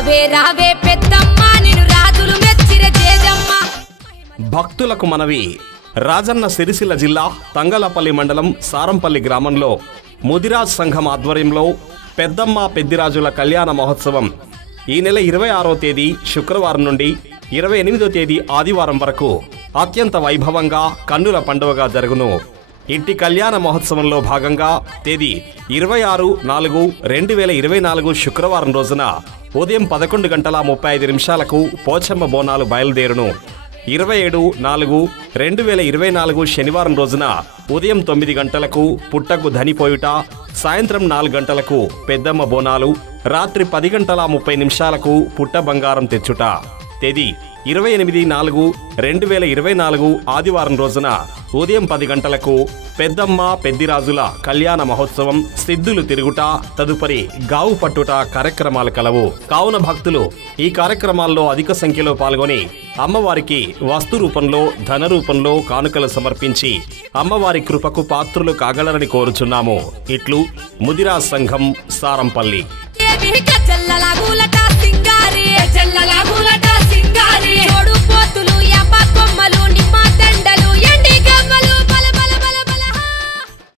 రావే రావే పెద్దమ్మ నిన్ను రాజులు మెచ్చిర జేజమ్మ. భక్తులకు మనవి. రాజన్న సిరిసిల్ల జిల్లా తంగలపల్లి మండలం సారంపల్లి గ్రామంలో ముదిరాజ్ సంఘం ఆధ్వర్యంలో పెద్దమ్మ పెద్దిరాజుల కళ్యాణ మహోత్సవం ఈ నెల 26వ తేదీ శుక్రవారం నుండి 28వ తేదీ ఆదివారం వరకు అత్యంత వైభవంగా కన్నుల పండుగగా జరుగును. ఇంటి కళ్యాణ మహోత్సవంలో భాగంగా తేదీ 26/4/2024 శుక్రవారం రోజున ఉదయం 11:35 పోచమ్మ బోనాలు బయలుదేరును. 27/4/2024 శనివారం రోజున ఉదయం 9 గంటలకు పుట్టకు ధనిపోయుట, సాయంత్రం 4 గంటలకు పెద్దమ్మ బోనాలు, రాత్రి 10:30 పుట్ట బంగారం తెచ్చుట. తేదీ 28/4/2024 ఆదివారం రోజున ఉదయం 10 గంటలకు పెద్దమ్మ పెద్దిరాజుల కళ్యాణ మహోత్సవం, సిద్ధులు తిరుగుట, తదుపరి గావు పట్టుట కార్యక్రమాలు కలవు. కావున భక్తులు ఈ కార్యక్రమాల్లో అధిక సంఖ్యలో పాల్గొని అమ్మవారికి వస్తు రూపంలో, ధన రూపంలో కానుకలు సమర్పించి అమ్మవారి కృపకు పాత్రులు కాగలరని కోరుచున్నాము. ఇట్లు ముదిరాజ్ సంఘం సారంపల్లి. జల్లలాగులట సింగారి